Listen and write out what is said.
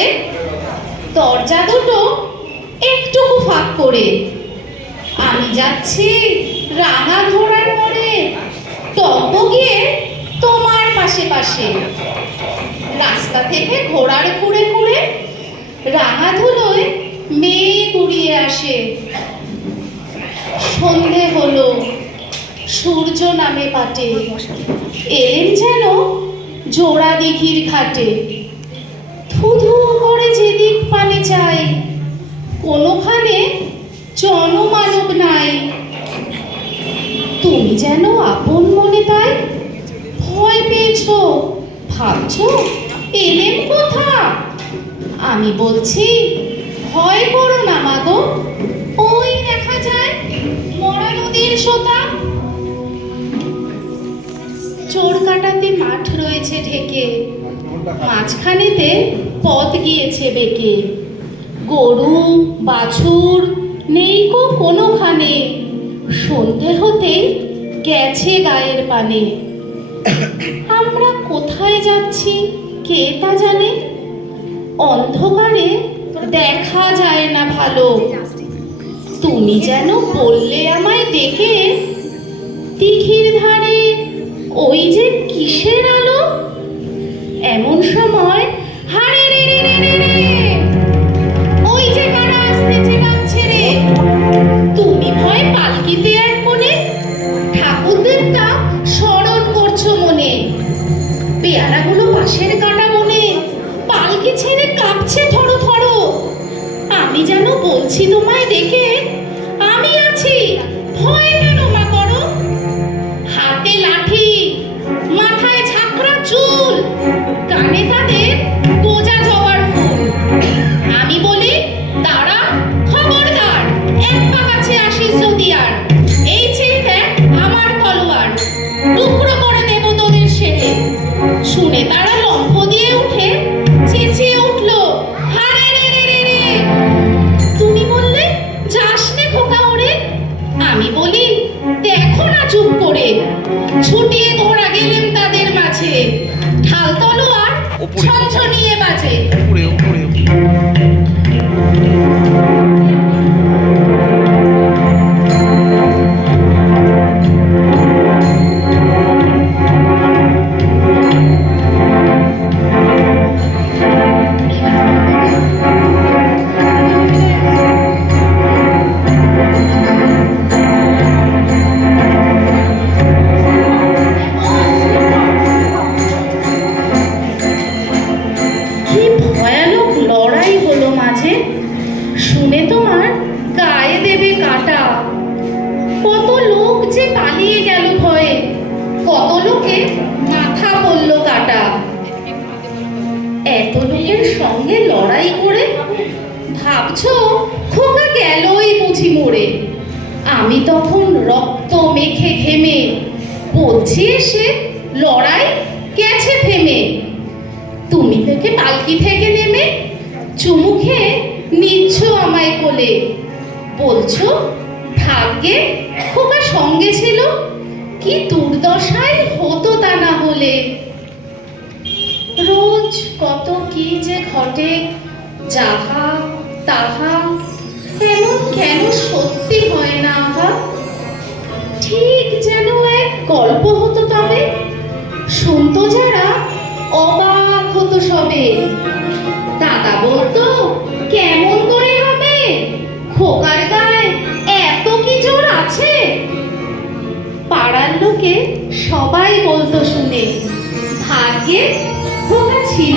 করে, দরজা দুটো একটুকু ফাঁক করে। আমি যাচ্ছি রাঙা ঘোড়ার মোড়ে, টপ গিয়ে তোমার পাশে পাশে। রাস্তা থেকে ঘোড়ার ঘুরে ঘুরে রাঙা ধুলোয় মেয়ে উড়িয়ে আসে। সন্ধে হলো, সূর্য নামে পাটে, এলেন যেন জোড়া দিঘির ঘাটে। ধুধু করে যেদিক পানে চাই, কোনোখানে জনমানব নাই। তুমি যেন আপন মনে তাই ভয় পেয়েছ, ভাবছ এলেন কোথা? আমি বলছি ভয় করো না মাগো, ওই দেখা যায় মরা নদীর সোতা। চোর কাটাতে মাঠ রয়েছে ঢেকে, মাঝখানেতে পথ গিয়েছে বেঁকে। গরু বাছুর নেই কো কোনোখানে, সন্ধে হতে গেছে গায়ের পানে। আমরা কোথায় যাচ্ছি কে তা জানে, অন্ধকারে দেখা যায় না ভালো। তুমি যেন বললে আমায় ডেকে, দিঘির ধারে ওই যে কিসের আলো। এমন সময় হারে রে রে রে রে রে, ওই যে কারা আসতেছে গাছ ছেড়ে। তুমি ভয় পালকিতে এক কোণে, ঠাকুরদেরটা স্মরণ করছো মনে। পেয়ারাগুলো পাশের কাটা বনে, পালকি ছেড়ে কাঁপছে থরো থরো। আমি যেন বলছি তোমায় দেখে, আমি আছি ভয় কেন মা করো। হাতে লাঠি, মাথায় ঝাঁকড়া চুল, কানে তাদের গোজা জবার ফুল। আমি বলি দাঁড়া খবরদার, এক পা কাছে আসিস যদি আর। এই চেয়ে দেখ আমার তলোয়ার, টুকরো করে দেব তোদের সেরে। শুনে তারা লম্ফ দিয়ে উঠে চেঁচিয়ে উঠলো, হারে রে রে রে রে। তুমি বললে যাস নে খোকা ওরে। আমি বলি দেখো না চুপ করে। ছুটিয়ে ঘোড়া গেলেম তাদের মাঝে, ঢাল তলোয়ার ছনছনিয়ে বাজে। শুনে তোমার গায়ে দেবে কাটা। কত লোক যে পালিয়ে গেল ভয়ে, কত লোকে মাথা বলল কাটা। এত লোকের সঙ্গে লড়াই করে ভাবছো খোকা গেলই বুঝি মরে। আমি তখন রক্ত মেখে ঘেমে বলছি এসে লড়াই গেছে থেমে। তুমি থেকে পালকি থেকে নেমে চুমু খেয়ে নিচ্ছ আমায় কোলে, বলছো ভাগ্যে খোকা সঙ্গে ছিল, কি দুর্দশাই হতো তা না হলে। রোজ কত কি যে ঘটে, যাহা তাহা এমন কেন সত্যি হয় না আহা। ঠিক যেন এক গল্প হতো তবে, শুনতো যারা অবাক হতো সবে। দাদা বলতো কেমন করে হবে, খোকার গায়ে এত কি জোর আছে। পাড়ার লোকে সবাই বলতো শুনে, ভাগ্যে খোকা ছিল